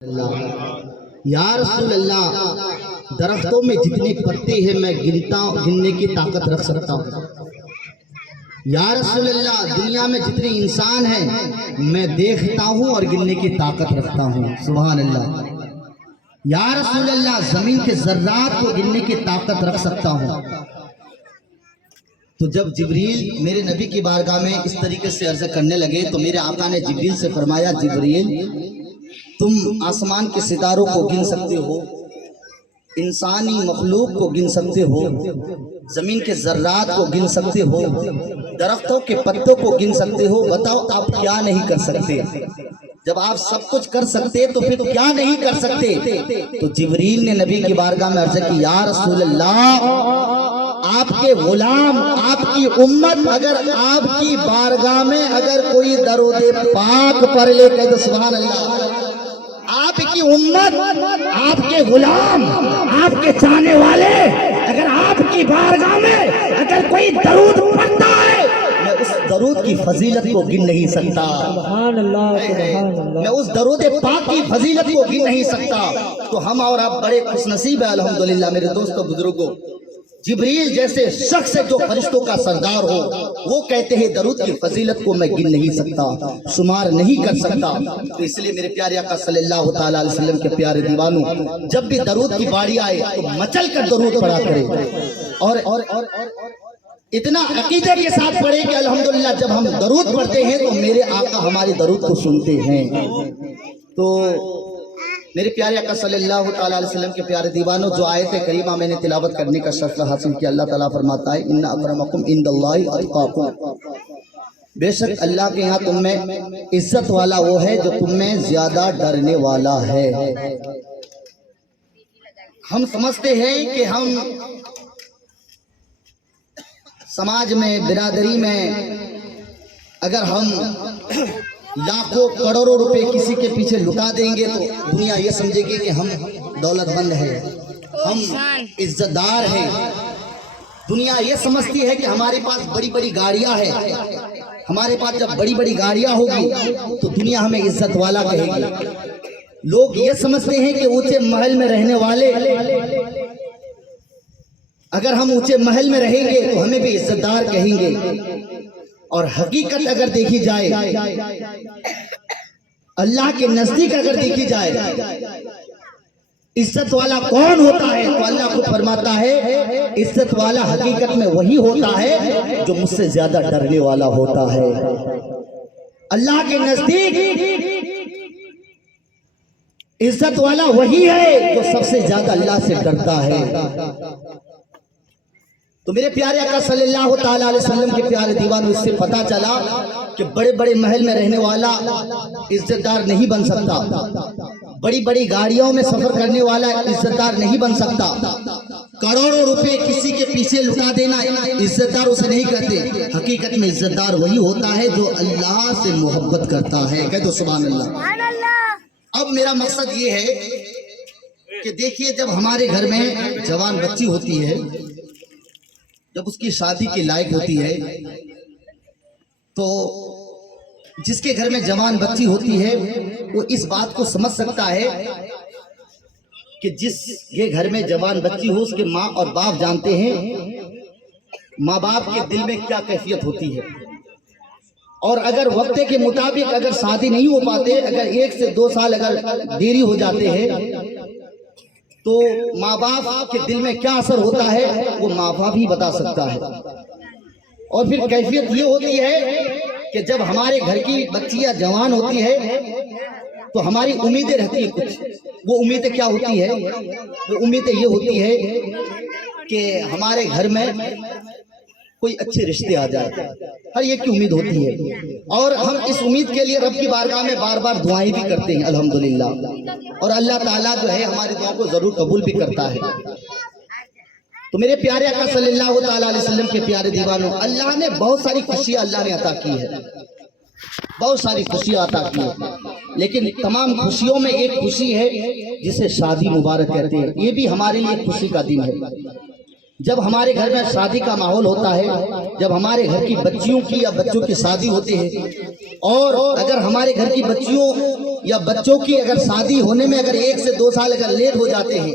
یا رسول اللہ، درختوں میں جتنے پتے ہیں میں گننے کی طاقت رکھ سکتا ہوں۔ یا رسول اللہ، دنیا میں جتنے انسان ہیں میں دیکھتا ہوں اور گننے کی طاقت رکھتا ہوں۔ سبحان اللہ۔ یا رسول اللہ، زمین کے ذرات کو گننے کی طاقت رکھ سکتا ہوں۔ تو جب جبریل میرے نبی کی بارگاہ میں اس طریقے سے عرض کرنے لگے تو میرے آقا نے جبریل سے فرمایا، جبریل تم آسمان کے ستاروں کو گن سکتے ہو، انسانی مخلوق کو گن سکتے ہو، زمین کے ذرات کو گن سکتے ہو، درختوں کے پتوں کو گن سکتے ہو، بتاؤ آپ کیا نہیں کر سکتے؟ جب آپ سب کچھ کر سکتے تو پھر کیا نہیں کر سکتے؟ تو جبریل نے نبی کی بارگاہ میں عرض کی، یا رسول اللہ، آپ کے غلام، آپ کی امت اگر آپ کی بارگاہ میں اگر کوئی درود پاک پڑھ لے، کہہ دو سبحان اللہ۔ آپ کی امت، آپ کے غلام، آپ کے چاہنے والے اگر آپ کی بارگاہ میں اگر کوئی درود پڑھتا ہے، میں اس درود کی فضیلت کو گن نہیں سکتا۔ سبحان اللہ، سبحان اللہ۔ میں اس درود پاک کی فضیلت کو گن نہیں سکتا۔ تو ہم اور آپ بڑے خوش نصیب ہیں الحمدللہ میرے دوستوں بزرگوں۔ جبریل جیسے شخص جو فرشتوں کا سردار ہو، وہ کہتے ہیں درود کی فضیلت کو میں گن نہیں سکتا، شمار نہیں کر سکتا۔ تو اس لیے میرے پیارے آقا صلی اللہ تعالیٰ علیہ وسلم کے پیارے دیوانوں، جب بھی درود کی باری آئے تو مچل کر درود پڑھا کرے، اور اتنا عقیدے کے ساتھ پڑھے کہ الحمدللہ جب ہم درود پڑھتے ہیں تو میرے آقا ہمارے درود کو سنتے ہیں۔ تو میرے پیارے آقا صلی اللہ تعالیٰ علیہ وسلم کے پیارے دیوانوں، جو آیت کریمہ میں نے تلاوت کرنے کا شرف حاصل کیا، اللہ تعالیٰ فرماتا ہے، ان اکرمکم عند اللہ اتقاکم، بے شک اللہ کے یہاں تم میں عزت والا وہ ہے جو تم میں زیادہ ڈرنے والا ہے۔ ہم سمجھتے ہیں کہ ہم سماج میں، برادری میں اگر ہم لاکھوں کروڑوں روپے کسی کے پیچھے لٹا دیں گے تو دنیا یہ سمجھے گی کہ ہم دولت مند ہیں، ہم عزت دار ہیں۔ دنیا یہ سمجھتی ہے کہ ہمارے پاس بڑی بڑی گاڑیاں ہیں، ہمارے پاس جب بڑی بڑی گاڑیاں ہوگی تو دنیا ہمیں عزت والا کہے گی۔ لوگ یہ سمجھتے ہیں کہ اونچے محل میں رہنے والے، اگر ہم اونچے محل میں رہیں گے تو ہمیں بھی عزت دار کہیں گے۔ اور حقیقت اگر دیکھی جائے، اللہ کے نزدیک اگر دیکھی جائے، عزت والا کون ہوتا ہے تو اللہ خود فرماتا ہے، عزت والا حقیقت میں وہی ہوتا ہے جو مجھ سے زیادہ ڈرنے والا ہوتا ہے۔ اللہ کے نزدیک عزت والا وہی ہے جو سب سے زیادہ اللہ سے ڈرتا ہے۔ تو میرے پیارے آقا صلی اللہ تعالیٰ علیہ وسلم کے پیارے دیوانوں، اس سے پتا چلا کہ بڑے بڑے محل میں رہنے والا عزت دار نہیں بن سکتا، بڑی بڑی گاڑیوں میں سفر کرنے والا عزت دار نہیں بن سکتا، کروڑوں روپے کسی کے پیچھے لٹا دینا عزت دار اسے نہیں کہتے۔ حقیقت میں عزت دار وہی ہوتا ہے جو اللہ سے محبت کرتا ہے، کہہ دو سبحان اللہ۔ اب میرا مقصد یہ ہے کہ دیکھیے، جب ہمارے گھر میں جوان بچی ہوتی ہے، جب اس کی شادی کے لائق ہوتی ہے، تو جس کے گھر میں جوان بچی ہوتی ہے وہ اس بات کو سمجھ سکتا ہے کہ جس کے گھر میں جوان بچی ہو، اس کے ماں اور باپ جانتے ہیں ماں باپ کے دل میں کیا کیفیت ہوتی ہے۔ اور اگر وقت کے مطابق اگر شادی نہیں ہو پاتے، اگر 1 سے 2 سال اگر دیری ہو جاتے ہیں تو ماں باپ کے دل میں کیا اثر ہوتا ہے وہ ماں باپ ہی بتا سکتا ہے۔ اور پھر کیفیت یہ ہوتی ہے کہ جب ہمارے گھر کی بچیاں جوان ہوتی ہے تو ہماری امیدیں رہتی ہیں کچھ۔ وہ امیدیں کیا ہوتی ہے؟ وہ امیدیں یہ ہوتی ہے کہ ہمارے گھر میں کوئی اچھے رشتے آ جائے، ہر ایک کی امید ہوتی ہے، اور ہم اس امید کے لیے رب کی بارگاہ میں بار بار دعائیں بھی کرتے ہیں الحمدللہ، اور اللہ تعالیٰ جو ہے ہماری دعا کو ضرور قبول بھی کرتا ہے۔ تو میرے پیارے آقا صلی اللہ تعالیٰ علیہ وسلم کے پیارے دیوانوں، اللہ نے بہت ساری خوشیاں اللہ نے عطا کی ہے، بہت ساری خوشیاں عطا کی ہے، لیکن تمام خوشیوں میں ایک خوشی ہے جسے شادی مبارک کہتے ہیں۔ یہ بھی ہمارے لیے خوشی کا دن ہے۔ جب ہمارے گھر میں شادی کا ماحول ہوتا ہے، جب ہمارے گھر کی بچیوں کی یا بچوں کی شادی ہوتی ہے، اور اگر ہمارے گھر کی بچیوں یا بچوں کی اگر شادی ہونے میں اگر 1 سے 2 سال اگر لیٹ ہو جاتے ہیں،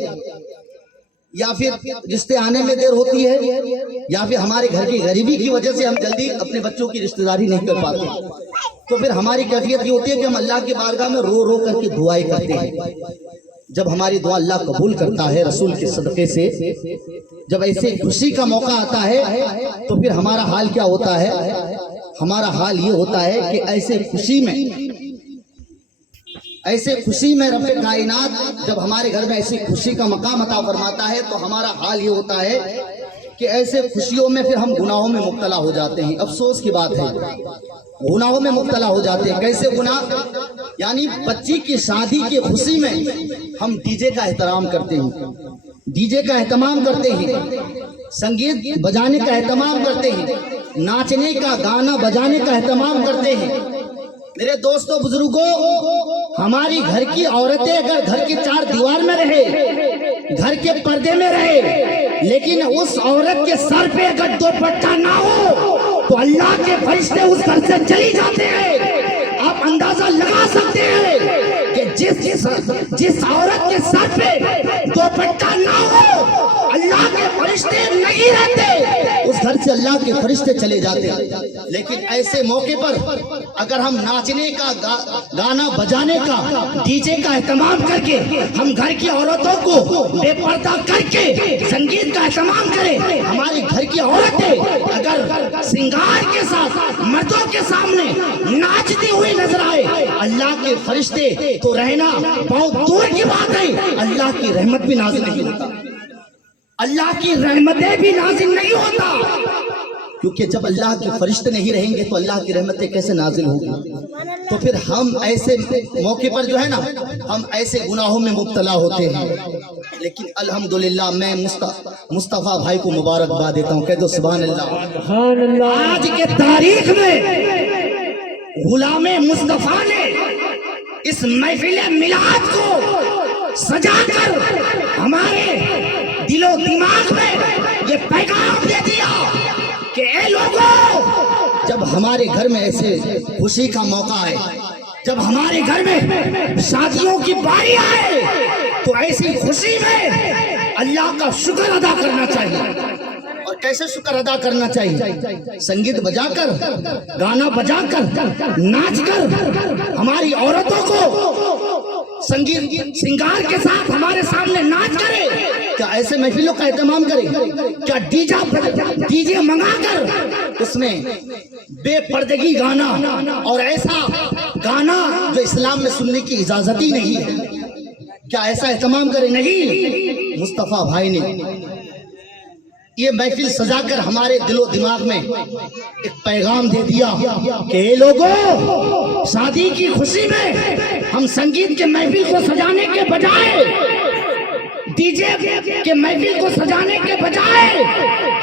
یا پھر رشتے آنے میں دیر ہوتی ہے، یا پھر ہمارے گھر کی غریبی کی وجہ سے ہم جلدی اپنے بچوں کی رشتہ داری نہیں کر پاتے، تو پھر ہماری کیفیت یہ ہوتی ہے کہ ہم اللہ کی بارگاہ میں رو رو کر کے دعائیں کرتے ہیں۔ جب ہماری دعا اللہ قبول کرتا ہے رسول کے صدقے سے، جب ایسے خوشی کا موقع آتا ہے تو پھر ہمارا حال کیا ہوتا ہے؟ ہمارا حال یہ ہوتا ہے کہ ایسے خوشی میں رب کائنات جب ہمارے گھر میں ایسی خوشی کا مقام عطا فرماتا ہے تو ہمارا حال یہ ہوتا ہے کہ ایسے خوشیوں میں پھر ہم گناہوں میں مبتلا ہو جاتے ہیں۔ افسوس کی بات ہے، گناہوں میں مبتلا ہو جاتے ہیں۔ کیسے گناہ؟ یعنی بچی کی شادی کی خوشی میں ہم ڈی جے کا احترام کرتے ہیں، ڈی جے کا اہتمام کرتے ہیں، سنگیت بجانے کا اہتمام کرتے ہیں، ناچنے کا گانا بجانے کا اہتمام کرتے ہیں۔ میرے دوستوں بزرگوں، ہماری گھر کی عورتیں اگر گھر کی 4 دیوار میں رہے، گھر کے پردے میں رہے، لیکن اس عورت کے سر پہ اگر دوپٹہ نہ ہو تو اللہ کے فرشتے اس گھر سے چلی جاتے ہیں۔ آپ اندازہ لگا سکتے ہیں کہ جس عورت کے سر پہ دوپٹہ نہ ہو اللہ کے فرشتے نہیں رہتے، اس گھر سے اللہ کے فرشتے چلے جاتے ہیں۔ لیکن ایسے موقع پر اگر ہم ناچنے کا گانا بجانے کا ڈی جے کا اہتمام کر کے ہم گھر کی عورتوں کو بے پردہ کر کے سنگیت کا اہتمام کریں، ہماری گھر کی عورتیں اگر سنگار کے ساتھ مردوں کے سامنے ناچتی ہوئی نظر آئے، اللہ کے فرشتے تو رہنا بہت دور کی بات ہے، اللہ کی رحمت بھی نازل نہیں ہوتا، اللہ کی رحمتیں بھی نازل نہیں ہوتا، کیونکہ جب اللہ کے فرشتے نہیں رہیں گے تو اللہ کی رحمتیں کیسے نازل ہوگی؟ تو پھر ہم ایسے موقع پر جو ہے نا، ہم ایسے گناہوں میں مبتلا ہوتے ہیں۔ لیکن الحمدللہ میں مصطفیٰ بھائی کو مبارکباد دیتا ہوں، کہہ دو سبحان اللہ۔ سبحان اللہ۔ آج کے تاریخ میں غلام مصطفیٰ نے اس محفل میلاد کو سجا کر ہمارے دل و دماغ میں یہ پیغام دے دیا کہ اے لوگوں، جب ہمارے گھر میں ایسے خوشی کا موقع آئے، جب ہمارے گھر میں شادیوں کی باری آئے تو ایسی خوشی میں اللہ کا شکر ادا کرنا چاہیے۔ اور کیسے شکر ادا کرنا چاہیے؟ سنگیت بجا کر، گانا بجا کر، ناچ کر، ہماری عورتوں کو سنگیت سنگار کے ساتھ ہمارے سامنے ناچ کرے۔ کیا ایسے محفلوں کا اہتمام کرے؟ کیا ڈی جے منگا کر اس میں بے پردگی گانا اور ایسا گانا جو اسلام میں سننے کی اجازت ہی نہیں ہے، کیا ایسا اہتمام کرے؟ نہیں، مصطفیٰ بھائی نے یہ محفل سجا کر ہمارے دل و دماغ میں ایک پیغام دے دیا کہ اے لوگوں، شادی کی خوشی میں ہم سنگیت کے محفل کو سجانے کے بجائے، ڈی جے کے محفل کو سجانے کے بجائے،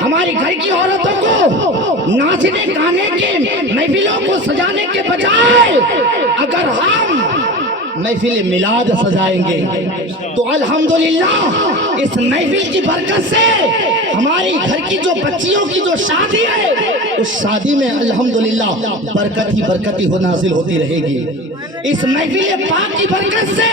ہماری گھر کی عورتوں کو ناچنے گانے کے محفلوں کو سجانے کے بجائے اگر ہم محفل میلاد سجائیں گے تو الحمدللہ اس محفل کی برکت سے ہماری گھر کی جو بچیوں کی جو شادی ہے اس شادی میں الحمدللہ برکت ہی نازل ہوتی رہے گی۔ اس محفل پاک کی برکت سے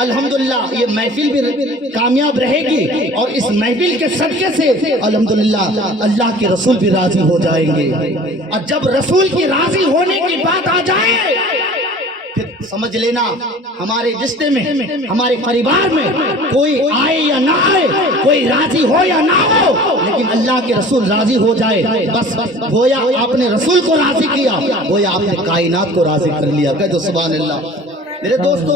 الحمدللہ یہ محفل بھی کامیاب رہے گی، اور اس محفل کے صدقے سے الحمدللہ اللہ کے رسول بھی راضی ہو جائیں گے۔ اور جب رسول کی راضی ہونے کی بات آ جائے پھر سمجھ لینا ہمارے رشتے میں، ہمارے پریوار میں کوئی آئے یا نہ آئے، کوئی راضی ہو یا نہ ہو، لیکن اللہ کے رسول راضی ہو جائے، بس گویا آپ نے رسول کو راضی کیا، گویا آپ نے کائنات کو راضی کر لیا۔ کہہ دو سبحان اللہ۔ میرے دوستو،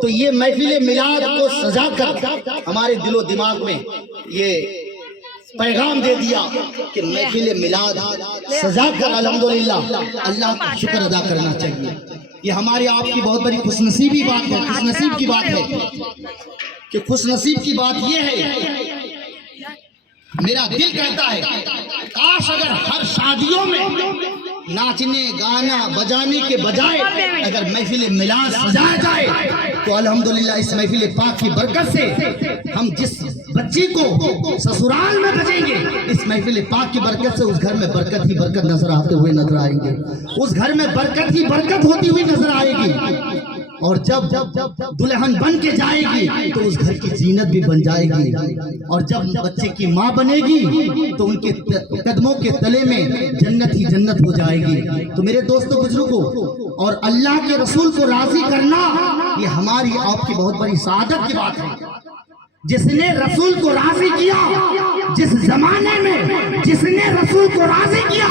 تو یہ محفل میلاد کو سجا کر ہمارے دل و دماغ میں یہ پیغام دے دیا کہ محفل میلاد سجا کر الحمدللہ اللہ کا شکر ادا کرنا چاہیے۔ یہ ہماری آپ کی بہت بڑی خوش نصیبی بات ہے، خوش نصیب کی بات ہے کہ خوش نصیب کی بات یہ ہے، میرا دل کہتا ہے کاش اگر ہر شادیوں میں ناچنے گانا بجانے کے بجائے اگر محفل میلاد سجایا جائے تو الحمدللہ اس محفل پاک کی برکت سے ہم جس بچی کو سسرال میں بھیجیں گے، اس محفل پاک کی برکت سے اس گھر میں برکت ہی برکت نظر آتے ہوئے نظر آئیں گے، اس گھر میں برکت ہی برکت ہوتی ہوئی نظر آئے گی، اور جب دلہن بن کے جائے گی تو اس گھر کی زینت بھی بن جائے گی، اور جب بچے کی ماں بنے گی تو ان کے قدموں کے تلے میں جنت ہی جنت ہو جائے گی۔ تو میرے دوستو بزرگوں، اور اللہ کے رسول کو راضی کرنا یہ ہماری آپ کی بہت بڑی سعادت کی بات ہے۔ جس نے رسول کو راضی کیا، جس زمانے میں جس نے رسول کو راضی کیا،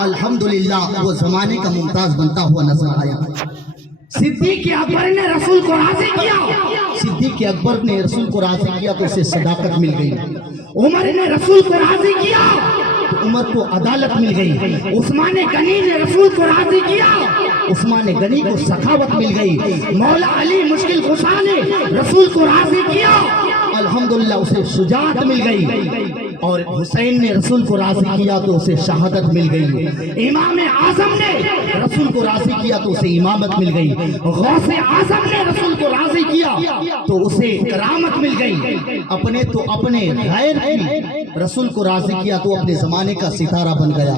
الحمدللہ وہ زمانے کا ممتاز بنتا ہوا نظر آیا۔ صدیق اکبر نے رسول کو راضی کیا، صدیق اکبر نے رسول کو راضی کیا تو اسے صداقت مل گئی۔ عمر نے رسول کو راضی کیا تو عمر کو عدالت مل گئی۔ عثمان غنی نے رسول کو راضی کیا، عثمان غنی کو سخاوت مل گئی۔ مولا علی مشکل کشا نے رسول کو راضی کیا، الحمدللہ اسے شجاعت مل گئی، اور حسین نے رسول کو راضی کیا تو اسے شہادت مل گئی۔ امام اعظم نے رسول کو راضی کیا تو اسے امامت مل گئی۔ غوث اعظم نے رسول کو راضی کیا تو اسے کرامت مل گئی۔ اپنے تو اپنے غیر کی رسول کو راضی کیا تو اپنے زمانے کا ستارہ بن گیا۔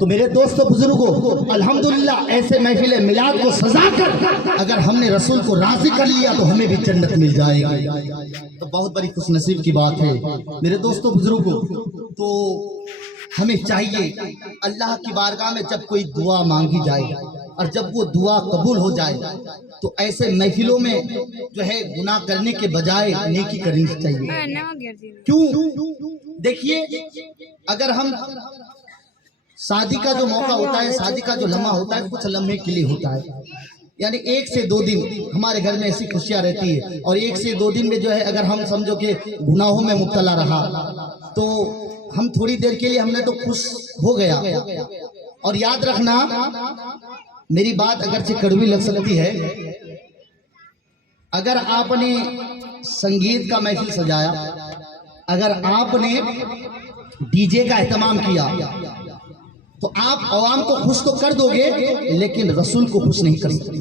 تو میرے دوستو بزرگوں، الحمدللہ ایسے محفل میلاد کو سجا کر اگر ہم نے رسول کو راضی کر لیا تو ہمیں بھی جنت مل جائے گی، تو بہت بڑی خوش نصیب کی بات ہے۔ میرے دوستو بزرگوں، تو ہمیں چاہیے اللہ کی بارگاہ میں جب کوئی دعا مانگی جائے اور جب وہ دعا قبول ہو جائے تو ایسے محفلوں میں جو ہے گناہ کرنے کے بجائے نیکی کرنی چاہیے۔ کیوں؟ دیکھیے، اگر ہم شادی کا جو موقع ہوتا ہے، شادی کا جو لمحہ ہوتا ہے، کچھ لمحے کے لیے ہوتا ہے، یعنی 1 سے 2 دن ہمارے گھر میں ایسی خوشیاں رہتی ہے، اور 1 سے 2 دن میں جو ہے اگر ہم سمجھو کہ گناہوں میں مبتلا رہا تو ہم تھوڑی دیر کے لیے ہم نے تو خوش ہو گیا۔ اور یاد رکھنا، میری بات اگرچہ کڑوی لگ سکتی ہے، اگر آپ نے سنگیت کا محفل سجایا، اگر آپ نے ڈی جے کا اہتمام کیا تو آپ عوام کو خوش تو کر دو گے لیکن رسول کو خوش نہیں کر سکتے،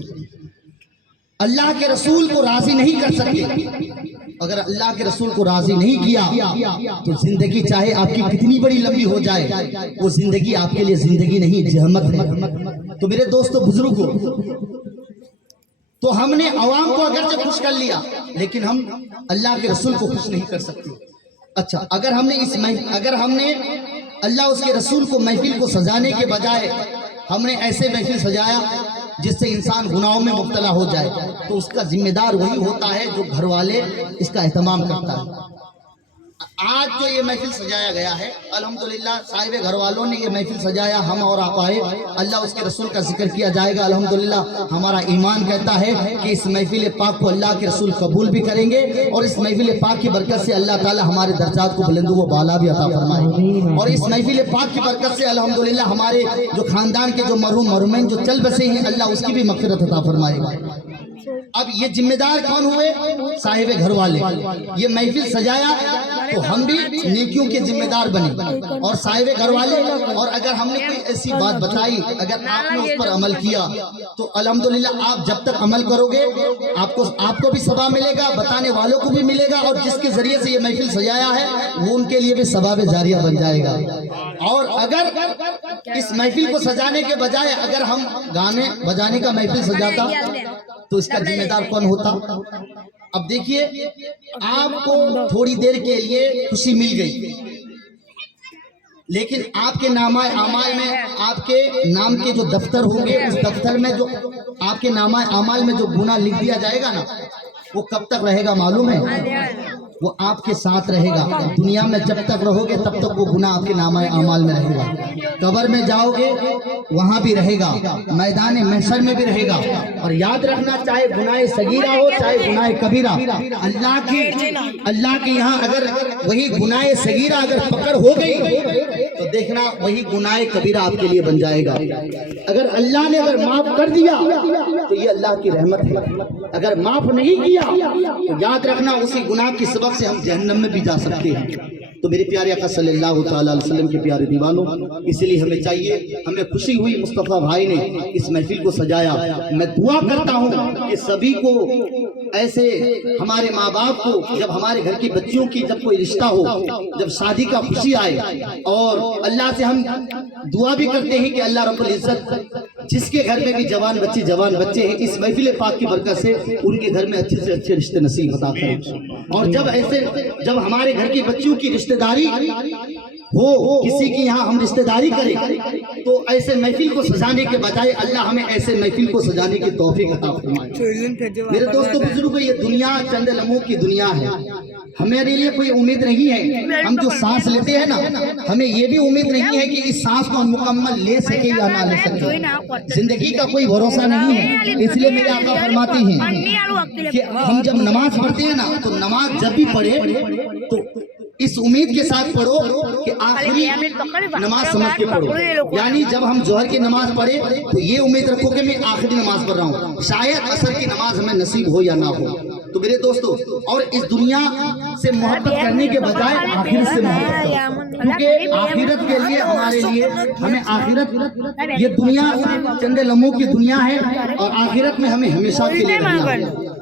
اللہ کے رسول کو راضی نہیں کر سکتے۔ اگر اللہ کے رسول کو راضی نہیں کیا تو زندگی چاہے آپ کی کتنی بڑی لمبی ہو جائے، وہ زندگی آپ کے لیے زندگی نہیں، زحمت ہے۔ تو میرے دوستو بزرگوں، تو ہم نے عوام کو اگرچہ خوش کر لیا لیکن ہم اللہ کے رسول کو خوش نہیں کر سکتے۔ اچھا، اگر ہم نے اللہ اس کے رسول کو محفل کو سجانے کے بجائے ہم نے ایسے محفل سجایا جس سے انسان گناہوں میں مبتلا ہو جائے تو اس کا ذمہ دار وہی ہوتا ہے جو گھر والے اس کا اہتمام کرتا ہے۔ آج جو یہ محفل سجایا گیا ہے، الحمدللہ صاحب گھر والوں نے یہ محفل سجایا، ہم اور آپ آئے، اللہ اس کے رسول کا ذکر کیا جائے گا، الحمدللہ ہمارا ایمان کہتا ہے کہ اس محفل پاک کو اللہ کے رسول قبول بھی کریں گے، اور اس محفل پاک کی برکت سے اللہ تعالی ہمارے درجات کو بلند و بالا بھی عطا فرمائے، اور اس محفل پاک کی برکت سے الحمدللہ ہمارے جو خاندان کے جو مرحوم مرحومین جو چل بسے ہیں، اللہ اس کی بھی مغفرت عطا فرمائے گا۔ اب یہ ذمہ دار کون ہوئے؟ صاحب گھر والے۔ یہ محفل سجایا تو ہم بھی نیکیوں کے ذمہ دار بنے، اور صاحب گھر والے، اور اگر ہم نے کوئی ایسی بات بتائی، اگر آپ نے اس پر عمل کیا تو الحمدللہ آپ جب تک عمل کرو گے آپ کو بھی ثواب ملے گا، بتانے والوں کو بھی ملے گا، اور جس کے ذریعے سے یہ محفل سجایا ہے وہ ان کے لیے بھی ثواب جاریہ بن جائے گا۔ اور اگر اس محفل کو سجانے کے بجائے اگر ہم گانے بجانے کا محفل سجاتا تو اس کا ذمہ دار کون ہوتا؟ اب دیکھیے، آپ کو تھوڑی دیر کے لیے خوشی مل گئی لیکن آپ کے نامہ اعمال میں آپ کے نام کے جو دفتر ہوں گے، اس دفتر میں جو آپ کے نامہ اعمال میں جو گناہ لکھ دیا جائے گا نا، وہ کب تک رہے گا معلوم ہے؟ وہ آپ کے ساتھ رہے گا دنیا میں، جب تک رہو گے تب تک وہ گناہ آپ کے نامہ اعمال میں رہے گا، قبر میں جاؤ گے وہاں بھی رہے گا، میدان محشر میں بھی رہے گا۔ اور یاد رکھنا، چاہے گناہ صغیرہ ہو چاہے گناہ کبیرہ، اللہ کے یہاں اگر وہی گناہ صغیرہ اگر پکڑ ہو گئی تو دیکھنا وہی گناہ کبیرہ آپ کے لیے بن جائے گا۔ اگر اللہ نے اگر معاف کر دیا تو یہ اللہ کی رحمت ہے، اگر معاف نہیں کیا تو یاد رکھنا اسی گناہ کی سبب سے ہم جہنم میں بھی جا سکتے ہیں۔ تو میرے پیارے آقا صلی اللہ تعالیٰ علیہ وسلم کے پیارے دیوانوں، اس لیے ہمیں چاہیے، ہمیں خوشی ہوئی مصطفیٰ بھائی نے اس محفل کو سجایا۔ میں دعا کرتا ہوں کہ سبھی کو ایسے ہمارے ماں باپ کو، جب ہمارے گھر کی بچیوں کی جب کوئی رشتہ ہو، جب شادی کا خوشی آئے، اور اللہ سے ہم دعا بھی کرتے ہیں کہ اللہ رب العزت جس کے گھر میں بھی جوان بچے ہیں، اس محفل پاک کی برکت سے ان کے گھر میں اچھے سے اچھے رشتے نصیب عطا کریں۔ اور جب ہمارے گھر کی بچیوں کی رشتہ داری ہو، کسی کی یہاں ہم رشتہ داری کریں، تو ایسے محفل کو سجانے کے بجائے اللہ ہمیں ایسے محفل کو سجانے کی توفیق عطا فرمائے۔ میرے دوستو بزرگوں، یہ دنیا چند لمحوں کی دنیا ہے، ہمارے لیے کوئی امید نہیں ہے۔ ہم جو سانس لیتے ہیں نا، ہمیں یہ بھی امید نہیں ہے کہ اس سانس کو ہم مکمل لے سکے یا نہ لے سکے۔ زندگی کا کوئی بھروسہ نہیں ہے، اس لیے میرے آقا فرماتے ہیں کہ ہم جب نماز پڑھتے ہیں نا، تو نماز جب بھی پڑھے تو اس امید کے ساتھ پڑھو کہ آخری نماز سمجھ کے پڑھو۔ یعنی جب ہم ظہر کی نماز پڑھے تو یہ امید رکھو کہ میں آخری نماز پڑھ رہا ہوں، شاید عصر کی نماز ہمیں نصیب ہو یا نہ ہو۔ تو میرے دوستو، اور اس دنیا سے محبت کرنے کے بجائے آخرت سے محبت کرو، کیونکہ آخرت کے لیے ہمارے لیے ہمیں آخرت، یہ دنیا چند لمحوں کی دنیا ہے، اور آخرت میں ہمیں ہمیشہ کے لیے رہنا ہے۔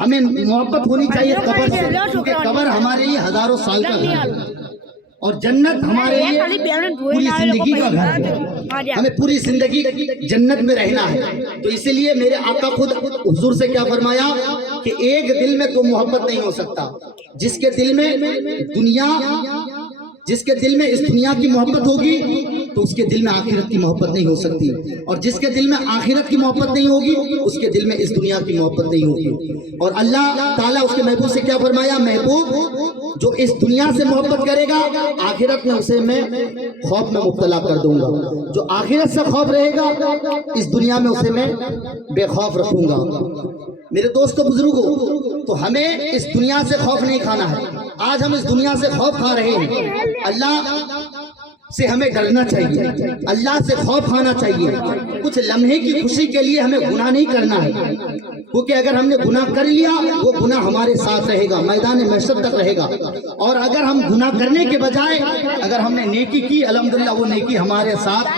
ہمیں محبت ہونی چاہیے قبر سے، کیونکہ قبر ہمارے لیے ہزاروں سال کا گھر ہے، اور جنت ہمارے لیے پوری زندگی کا گھر ہے۔ ہمیں پوری زندگی جنت میں رہنا ہے۔ تو اسی لیے میرے آقا خود حضور سے کیا فرمایا کہ ایک دل میں تو محبت نہیں ہو سکتا، جس کے دل میں اس دنیا کی محبت ہوگی تو اس کے دل میں آخرت کی محبت نہیں ہو سکتی، اور جس کے دل میں آخرت کی محبت نہیں ہوگی اس کے دل میں اس دنیا کی محبت نہیں ہوگی۔ اور اللہ تعالیٰ اس کے محبوب سے کیا فرمایا، محبوب جو اس دنیا سے محبت کرے گا، آخرت میں اسے میں خوف میں مبتلا کر دوں گا۔ جو آخرت سے خوف رہے گا، اس دنیا میں اسے میں بے خوف رکھوں گا۔ میرے دوستو بزرگوں، تو ہمیں اس دنیا سے خوف نہیں کھانا ہے۔ آج ہم اس دنیا سے خوف کھا رہے ہیں، اللہ سے ہمیں ڈرنا چاہیے، اللہ سے خوف کھانا چاہیے۔ کچھ لمحے کی خوشی کے لیے ہمیں گناہ نہیں کرنا ہے، کیونکہ اگر ہم نے گناہ کر لیا وہ گناہ ہمارے ساتھ رہے گا، میدان محشر تک رہے گا۔ اور اگر ہم گناہ کرنے کے بجائے اگر ہم نے نیکی کی، الحمدللہ وہ نیکی ہمارے ساتھ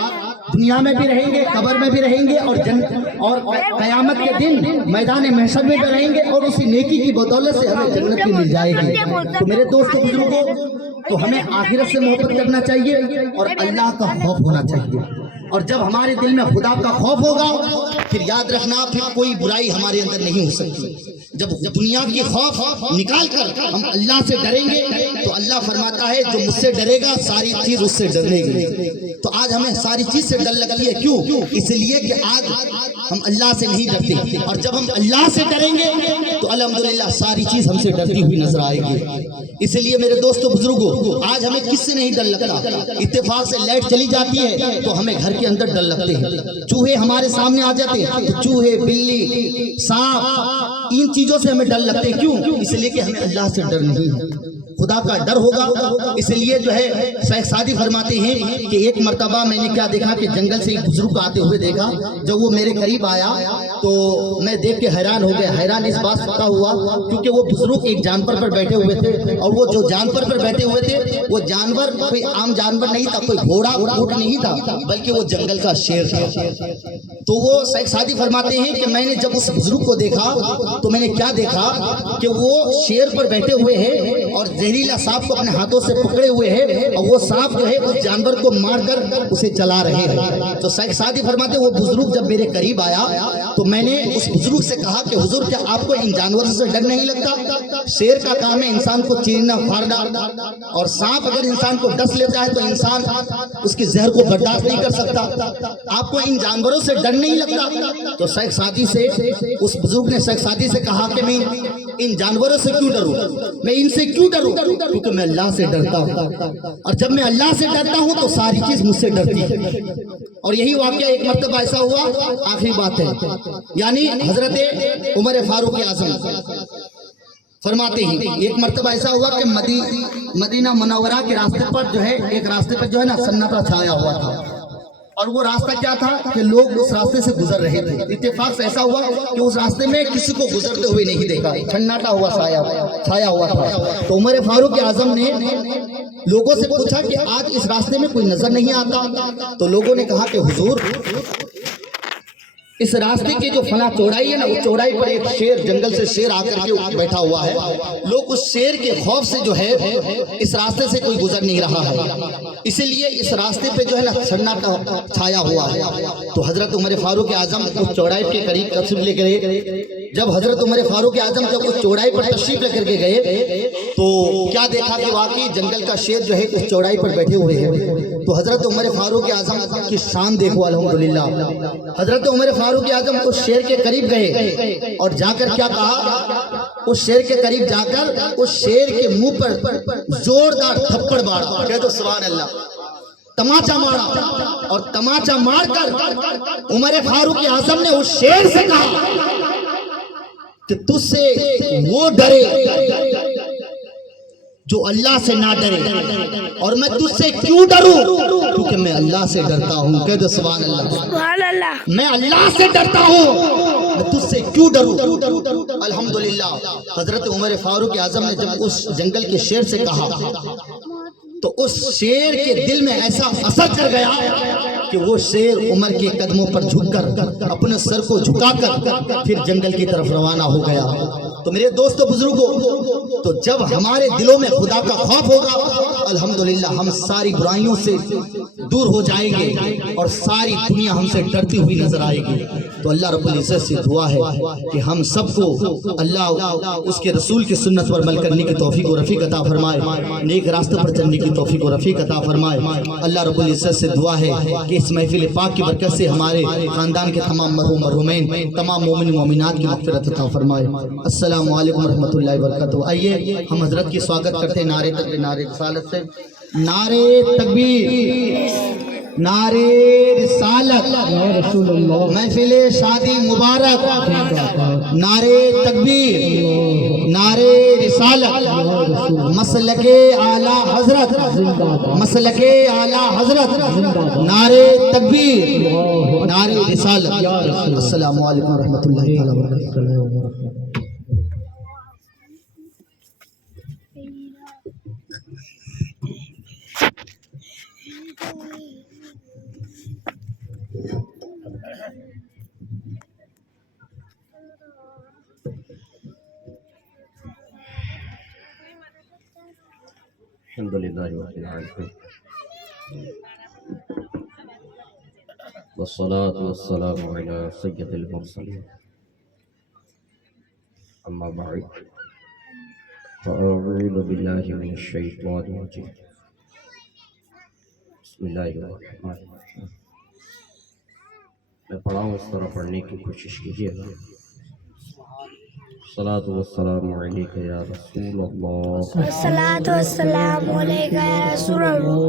دنیا میں بھی رہیں گے، قبر میں بھی رہیں گے، اور قیامت کے دن میدان محشر میں بھی رہیں گے، اور اسی نیکی کی بدولت سے ہمیں جنت بھی مل جائے گی۔ تو میرے دوستو بزرگوں، تو ہمیں آخرت سے محبت کرنا چاہیے اور اللہ کا خوف ہونا چاہیے۔ اور جب ہمارے دل میں خدا کا خوف ہوگا، پھر یاد رکھنا، پھر کوئی برائی ہمارے اندر نہیں ہو سکتی۔ جب دنیا کی خوف نکال کر ہم اللہ سے ڈریں گے تو اللہ فرماتا ہے جو مجھ سے ڈرے گا ساری چیز اس سے ڈرے گی۔ تو آج ہمیں ساری چیز سے ڈر لگتی ہے، کیوں؟ اس لیے کہ آج ہم اللہ سے نہیں ڈرتے، اور جب ہم اللہ سے ڈریں گے تو الحمدللہ ساری چیز ہم سے ڈرتی ہوئی نظر آئے گی۔ اس لیے میرے دوستو بزرگوں، آج ہمیں کس سے نہیں ڈر لگتا؟ اتفاق سے لائٹ چلی جاتی ہے تو ہمیں گھر کے اندر ڈر لگتے ہیں، چوہے ہمارے سامنے آ جاتے ہیں تو چوہے، بلی، سانپ، ان چیزوں سے ہمیں ڈر لگتے ہیں، کیوں؟ اس لیے کہ ہمیں اللہ سے ڈر نہیں ہے، خدا کا ڈر ہوگا۔ اس لیے جو ہے شیخ سعدی فرماتے ہیں کہ ایک مرتبہ میں نے کیا دیکھا کہ جنگل سے ایک بزرگ آتے ہوئے دیکھا، جب وہ میرے قریب آیا تو میں دیکھ کے حیران ہو گیا۔ حیران اس بات کا ہوا کیونکہ وہ بزرگ ایک جانور پر بیٹھے ہوئے تھے، اور وہ جو جانور پر بیٹھے ہوئے تھے وہ جانور کوئی عام جانور نہیں تھا، کوئی گھوڑا اونٹ نہیں تھا، بلکہ وہ جنگل کا شیر تھا۔ تو وہ شیخ سعدی فرماتے ہیں کہ میں نے جب اس بزرگ کو دیکھا تو میں نے کیا دیکھا کہ وہ شیر پر بیٹھے ہوئے ہیں اور زہریلا سانپ کو اپنے ہاتھوں سے پکڑے ہوئے ہیں، اور وہ سانپ جو ہے اس جانور کو مار کر اسے چلا رہے ہیں۔ تو شیخ سعدی فرماتے ہیں وہ بزرگ جب میرے قریب آیا تو میں نے اس بزرگ سے کہا کہ حضور کیا آپ کو ان جانوروں سے ڈر نہیں لگتا؟ شیر کا کام ہے انسان کو چیرنا پھاڑنا، اور سانپ اگر انسان کو ڈس لیتا ہے تو انسان اس کی زہر کو برداشت نہیں کر سکتا، آپ کو ان جانوروں سے ڈر نہیں لگتا؟ تو شیخ سعدی سے اس بزرگ نے شیخ سعدی سے کہا کہ میں ان جانوروں سے کیوں ڈروں، میں ان سے کیوں ڈروں؟ کیونکہ میں اللہ سے ڈرتا ہوں، اور جب میں اللہ سے ڈرتا ہوں تو ساری چیز مجھ سے ڈرتی ہے۔ اور یہی واقعہ ایک مرتبہ ایسا ہوا، آخری بات ہے، یعنی حضرت عمر فاروق اعظم فرماتے ہیں ایک مرتبہ ایسا ہوا کہ مدینہ منورہ کے راستے پر جو ہے ایک راستے پر جو ہے نا سناٹا چھایا ہوا تھا، اور وہ راستہ کیا تھا کہ لوگ اس راستے سے گزر رہے تھے۔ اتفاق سے ایسا ہوا کہ اس راستے میں کسی کو گزرتے ہوئے نہیں دیکھا، سناٹا ہوا، چھایا ہوا تھا. تو عمر فاروق اعظم نے لوگوں سے پوچھا کہ آج اس راستے میں کوئی نظر نہیں آتا. تو لوگوں نے کہا کہ حضور اس راستے کی جو فلاں چوڑائی ہے نا، اس چوڑائی پر ایک شیر، جنگل سے شیر آ کر کے بیٹھا ہوا ہے. لوگ اس شیر کے خوف سے جو ہے اس راستے سے کوئی گزر نہیں رہا ہے، اسی لیے اس راستے پہ جو ہے نا سناٹا چھایا ہوا ہے. تو حضرت عمر فاروق اعظم اس چوڑائی کے قریب تشریف لے گئے. جب حضرت عمر فاروق اعظم جب اس چوڑائی پر تشریف لے کر کے گئے تو کیا دیکھا کہ واقعی جنگل کا شیر جو ہے اس چوڑائی پر بیٹھے ہوئے ہیں. تو حضرت عمر فاروق اعظم کی شان دیکھو الحمدللہ. حضرت عمر فاروق اعظم اس شیر کے قریب گئے اور جا کر کیا کہا، اس شیر کے قریب جا کر اس شیر کے منہ پر زوردار تھپڑ مارا. کہہ دو سبحان اللہ. تماچا مارا اور تماچا مار کر عمر فاروق اعظم نے اس شیر سے کہا کہ تجھ سے وہ ڈرے جو اللہ سے نہ ڈرے، اور میں تجھ سے کیوں ڈروں، کیونکہ میں اللہ سے ڈرتا ہوں. کہہ دو سبحان اللہ. میں اللہ سے ڈرتا ہوں، میں تجھ سے کیوں ڈروں. الحمدللہ. حضرت عمر فاروق اعظم نے جب اس جنگل کے شیر سے کہا تو اس شیر کے دل میں ایسا اثر کر گیا کہ وہ شیر عمر کے قدموں پر جھک کر اپنے سر کو جھکا کر پھر جنگل کی طرف روانہ ہو گیا. تو میرے دوستو بزرگوں، تو جب ہمارے دلوں میں خدا کا خوف ہوگا الحمدللہ ہم ساری برائیوں سے دور ہو جائیں گے اور ساری دنیا ہم سے ڈرتی ہوئی نظر آئے گی. تو اللہ رب العزت سے دعا ہے کہ ہم سب کو اللہ اس کے رسول کی سنت پر عمل کرنے کی توفیق و رفیق عطا فرمائے، نیک راستے پر چلنے کی توفیق و رفیق عطا فرمائے. اللہ رب العزت سے دعا ہے کہ اس محفل پاک کی برکت سے ہمارے خاندان کے تمام مرحوم مرحومین، تمام مومن مومنات کی مغفرت عطا فرمائے. السلام علیکم ورحمۃ اللہ وبرکاتہ. آئیے ہم حضرت کی سواگت کرتے ہیں نعرے تکبیر، نعرے رسالت سے. نعرے تکبیر، نعرے رسالت، رسول اللہ. محفل شادی مبارک. نعرے تکبیر، نعرے رسالت. مسلک اعلیٰ حضرت، مسلک اعلیٰ حضرت. نعرے تکبیر، نعرے رسالت. السلام علیکم ورحمۃ اللہ وبرکاتہ. الحمدللہ رب العالمین والصلاة والسلام علی سید المرسلین. اما بعد فاعوذ باللہ من الشیطان الرجیم. بسم اللہ الرحمن الرحیم. میں پڑھا ہوں، اس طرح پڑھنے کی کوشش کیجیے گا. الصلاة والسلام علیک یا رسول اللہ، الصلاۃ والسلام علیک یا رسول اللہ،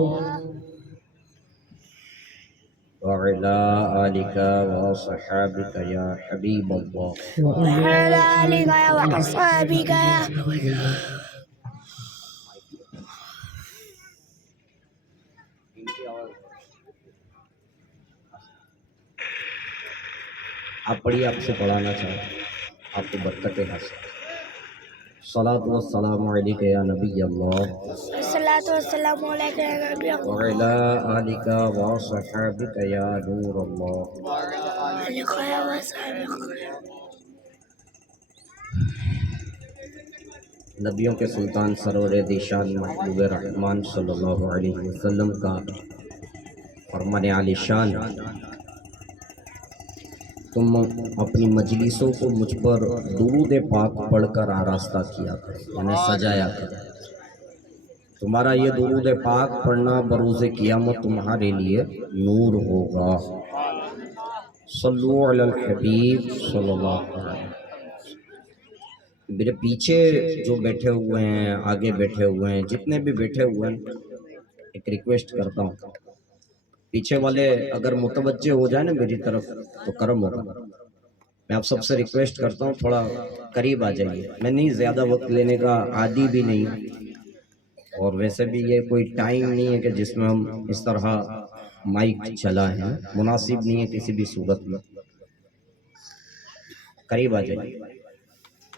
وعلی آلک وصحابک یا حبیب اللہ. وعلی آلک واصحابک یا آپ پڑھیے، آپ سے پڑھانا چاہیں آپ کو برکتیں حاصل. الصلاة والسلام علیک یا نبی اللہ، الصلاۃ والسلام علیک یا نبی اللہ، وعلی آلک وصحابک یا نور اللہ. آلک واصحابک. نبیوں کے سلطان سرور ذیشان محبوب رحمان صلی اللہ علیہ وسلم کا فرمان عالی شان، تم اپنی مجلسوں کو مجھ پر درود پاک پڑھ کر آراستہ کیا کرو، یعنی سجایا کرو. تمہارا یہ درود پاک پڑھنا بروز قیامت تمہارے لیے نور ہوگا. صلو علی الحبیب صلی اللہ علیہ وسلم. میرے پیچھے جو بیٹھے ہوئے ہیں، آگے بیٹھے ہوئے ہیں، جتنے بھی بیٹھے ہوئے ہیں، ایک ریکویسٹ کرتا ہوں، پیچھے والے اگر متوجہ ہو جائیں نا میری طرف تو کرم ہوگا. میں آپ سب سے ریکویسٹ کرتا ہوں تھوڑا قریب آ جائیے. میں نہیں زیادہ وقت لینے کا عادی بھی نہیں ہوں، اور ویسے بھی یہ کوئی ٹائم نہیں ہے کہ جس میں ہم اس طرح مائک چلائیں، مناسب نہیں ہے کسی بھی صورت میں. قریب آ جائیے.